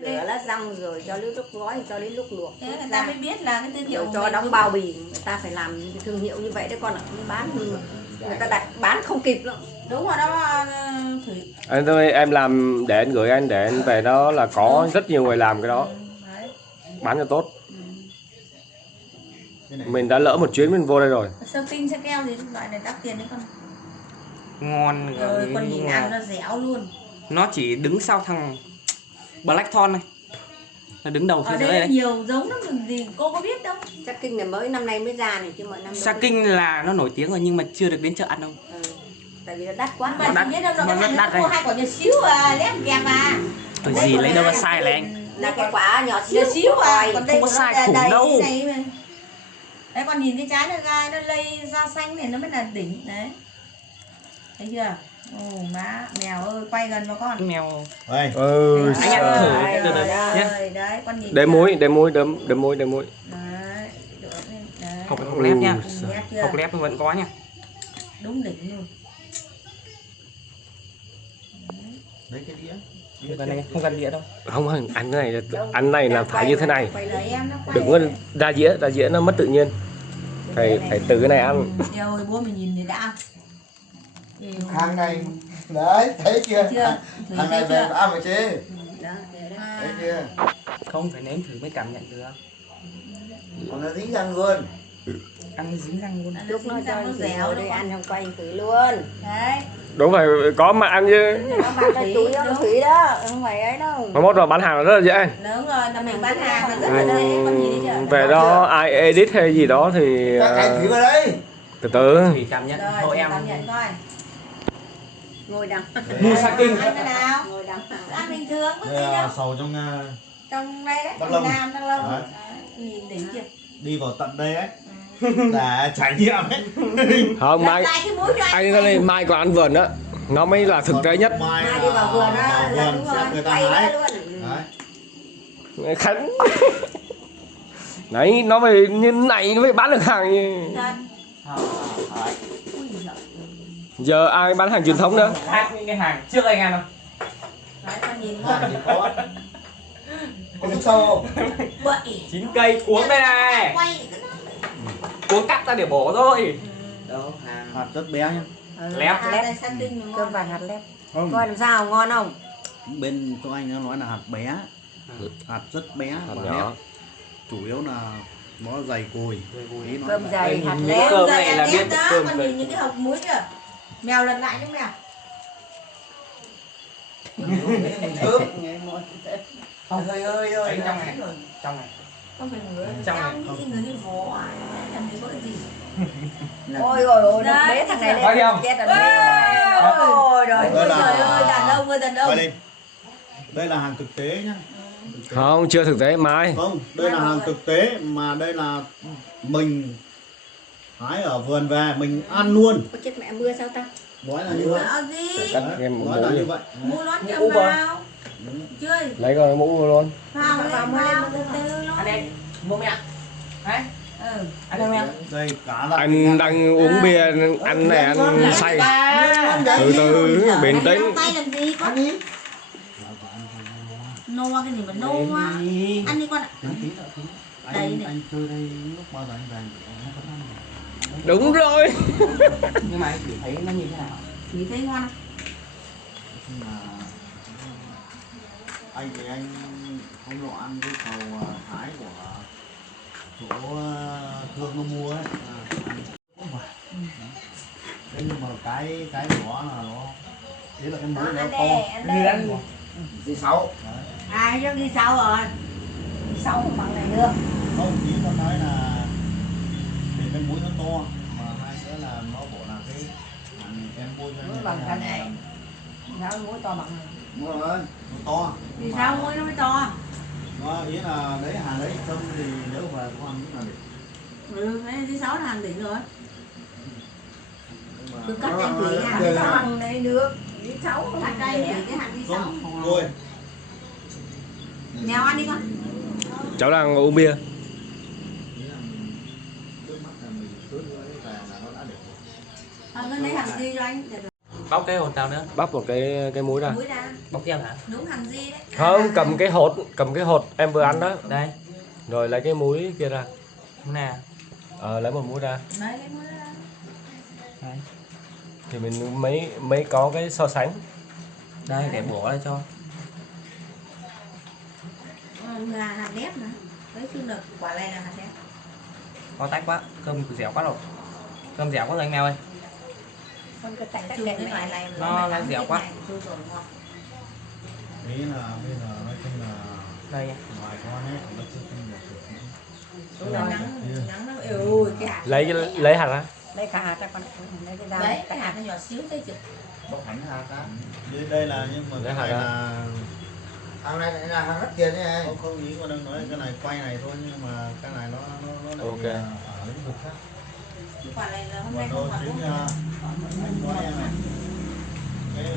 Rửa lá rong rồi cho đến lúc gói, cho đến lúc luộc. Thế người ta mới biết là cái thương hiệu cho đóng bao bì, người ta phải làm cái thương hiệu như vậy đấy con ạ. Bán người ta đặt bán không kịp đâu. Đúng rồi đó Thủy. Anh thôi em làm để anh gửi anh để anh về đó là có rất nhiều người làm cái đó. Đấy. Bán cho tốt. Mình đã lỡ một chuyến mình vô đây rồi. Sơ kinh sơ keo thì loại này đắt tiền đấy con. Ngon Rồi con nhìn ăn nó dẻo luôn. Nó chỉ đứng sau thằng Blackthorn này. Nó đứng đầu thế giới đây đấy. Nhiều giống lắm gì cô có biết đâu. Chắc kinh là mới năm nay mới ra này chứ mọi năm. Sa Kinh là nó nổi tiếng rồi nhưng mà chưa được đến chợ ăn đâu. Tại vì nó đắt quá. Mà đắt, chị biết đâu rồi, nó cái đắt thằng mua đây. 2 quả nhỏ xíu à, lép kẹp à. Cái gì lấy đâu mà sai là anh. Là cái quả nhỏ xíu Xíu à, còn đây có của nó sai khủng đầy đâu. này mà. Đấy con nhìn cái trái nó gai, nó lây da xanh này nó mới là đỉnh đấy. Thấy chưa? Ồ má, mèo ơi, quay gần vào con. Mèo. Anh ăn thử từ từ nhé. Đấy, con nhìn. Đếm muối, đếm muối. Đấy, được đấy. Hộp lép nha. Nhét chưa? Hộp lép vẫn có nha. Đúng đỉnh luôn. Đấy cái đĩa. Không cần đĩa đâu. Không, ăn này là phải như thế này. Đấy, em nó quay. Đừng có ra dĩa nó mất tự nhiên. Phải từ cái này ăn. Eo ơi, bố mình nhìn thì đã. Hàng này đấy, thấy chưa? Hàng này về ăn mà chế. Thấy chưa? Không phải nếm thử mới cảm nhận được. Còn nó dính răng luôn. Ăn dính răng luôn. Lúc nó cho nó dẻo đây ăn không quay thử luôn. Đấy. Đúng phải có mà ăn chứ. Nó bán cái túi đó, Thủy đó, không phải ấy đâu. Mai mốt vào bán hàng là rất là dễ. Đúng rồi, là mình bán hàng là rất là dễ, con nhìn thấy chưa? Về đó ai edit hay gì đó thì Các anh Thủy vào đây. từ từ. Thủy cảm nhận Rồi, hộ em. cảm nhận coi. Ngồi đằng. Mua Sa Kinh. Ăn cái nào? Ngồi đằng. Ăn bình thường, có gì Đây đâu. là sầu trong Trong đây đấy, Đắk Nông. Đắk Nông. Đấy. Nhìn đỉnh chưa? đi vào tận đây ấy để trải nghiệm ấy. Không, mai Lại cái muối cho anh ra đây mai còn ăn vườn đó. Nó mới là thực tế nhất. Mai Mai đi vào vườn đó là đúng rồi, người ta quay hái. đó luôn. Đấy. Khánh. Đấy, nó phải như này nó mới bán được hàng như... Ui giời. Giờ ai bán hàng truyền thống nữa? Hát những cái hàng trước anh ăn không? Đấy, con nhìn Hàng ngon. thì có. Có thuốc sâu không? Bậy. 9 cây cuống đây này. Quay cái Cuống cắt ra để bổ thôi. Đâu, hạt rất bé nhá. Lép. đây Sa Kinh Cơm ngon. vàng hạt lép. Không, Coi làm sao, ngon không? bên chỗ anh nó nói là hạt bé. Hạt rất bé Hạt và nhỏ. nếp. Chủ yếu là nó dày cùi. Ý nói Cơm vậy. dày Nhìn hạt những lép. cơm Đây này là là biết đó, cơm con rồi. nhìn những cái hộp muối kìa. Mèo lật lại cho mèo. Không. Hơi ơi Đấy, trong này. Trong này. Không phải ngứa. Trong này. Những người đi vó à, làm gì có cái gì. Ôi ôi ôi, nó Đấy. bế thằng này Coi lên. không? Chết rồi. Ôi rồi. Đây Ôi là- trời ơi, đàn ông ơi đàn ông. Coi đi. Đây là hàng thực tế nhá. Không, chưa thực tế, mai. Không, đây là hàng thực tế mà đây là mình hái ở vườn về mình ăn luôn. Ôi chết mẹ mưa sao ta? Nói là như vậy. Ở gì? Cắt Đấy, em nói là mũ như đi. vậy. Mua lót cho Mũ coi. vào. Chơi. Lấy con mũ luôn. Vào Vào lên mua lên, vào mua từ lên. từ nó. Ăn đây. Mua mẹ. Đấy. Ừ. Ăn đây mẹ. Đây cả là Anh đang uống bia, ăn này ăn say. Từ từ, bình tĩnh. Ăn tay làm gì con? Nô cái gì mà nô quá. Ăn đi con ạ. Đây này. anh chơi đây lúc bao giờ anh về anh có ăn được. Đúng rồi. Nhưng mà anh chỉ thấy nó như thế nào? Chị thấy ngon không? Nhưng mà anh thì anh không lộ ăn cái sầu thái của chỗ thương nó mua ấy. Thế nhưng mà cái đó là nó thế là cái mũi nó to. Dì sáu. Ai cho đi sau rồi. Đi sau mà bằng này được. Không, ý nó nói là để cái mũi nó to mà hai nữa là nó bộ là cái em mua cho Mũi bằng cái này. Sao mũi to bằng này? mua rồi, nó to. Vì sao mũi nó mới to? Nó ý là lấy hàng lấy xong thì nếu mà có ăn cũng là được. Ừ, cái thứ 6 là hàng đỉnh rồi. Nhưng mà Cứ cắt anh Thủy hàng Đi thứ sao 6. bằng này được. Đi sáu không Cắt đây Thủy cái hàng thứ 6. không thôi. Mèo ăn đi con. Cháu đang uống bia. Ý là trước mắt là mình cứ lấy về là nó đã được. Con lấy hàng gì cho anh? bóc cái hột nào nữa, bóc một cái muối ra. Muối ra. bóc keo hả? Nướng hành gì đấy. Không, cầm cái hột em vừa ăn đó, Đây, rồi lấy cái muối kia ra. nè. Lấy một muối ra Lấy cái muối ra. Đấy. thì mình mới có cái so sánh. Đây để bổ ra cho. Là hạt đép mà. Đấy chứ là quả này là hạt đép. Có tách quá, cơm dẻo quá rồi. Cơm dẻo quá rồi anh Mèo ơi. Con cái tạch Chung cái cái loại này Nó dẻo quá. Chung rồi ngon. ý là bây giờ nói chung là Đây. ngoài con ấy nó chưa kinh được. Đúng là nắng nó ôi cái hạt. Lấy hạt ra. đây cả hạt ra con lấy cái dao Đấy, cái hạt nó nhỏ xíu thế chứ. Bóc hẳn hạt á. Đây là nhưng mà Lấy cái hạt này ra. là Thằng này là hàng rất tiền đấy. không ý con đang nói cái này quay này thôi, nhưng mà cái này nó lại Ok. ở lĩnh vực khác. Cái quả này là hôm Còn nay đâu không quả chính bốc. anh nói em này. Cái